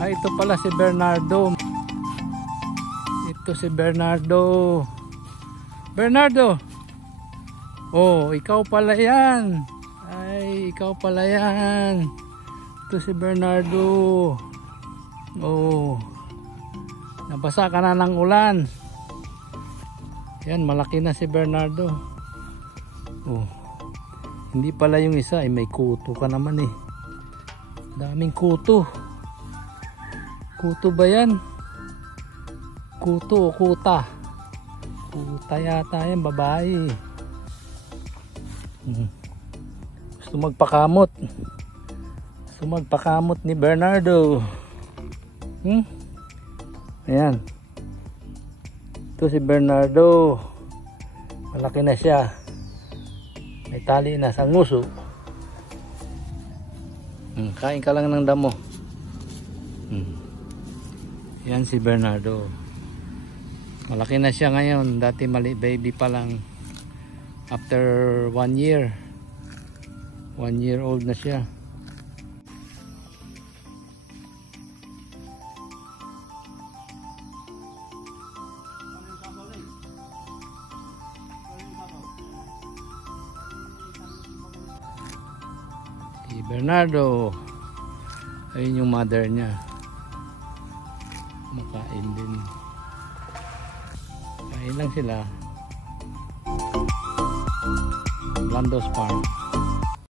Ay, ito pala si Bernardo. Ito si Bernardo. Bernardo! Oh, ikaw pala yan. Ay, ikaw pala yan. Ito si Bernardo. Oh. Nabasa ka na ng ulan. Yan, malaki na si Bernardo. Oh. Hindi pala yung isa, ay may kuto ka naman eh. Daming kuto. Kuto ba yan? Kuto o kuta? Kuta yata yan, babae. Gusto magpakamot. Gusto magpakamot ni Bernardo. Ayan. Ito si Bernardo. Malaki na siya. May tali na sa nguso. Kain ka lang ng damo. Yan si Bernardo. Malaki na siya ngayon. Dati mali baby pa lang. After 1 year. 1 year old na siya. Si Bernardo. Ayun yung mother niya. Makain din. Kain lang sila. Landos Farm.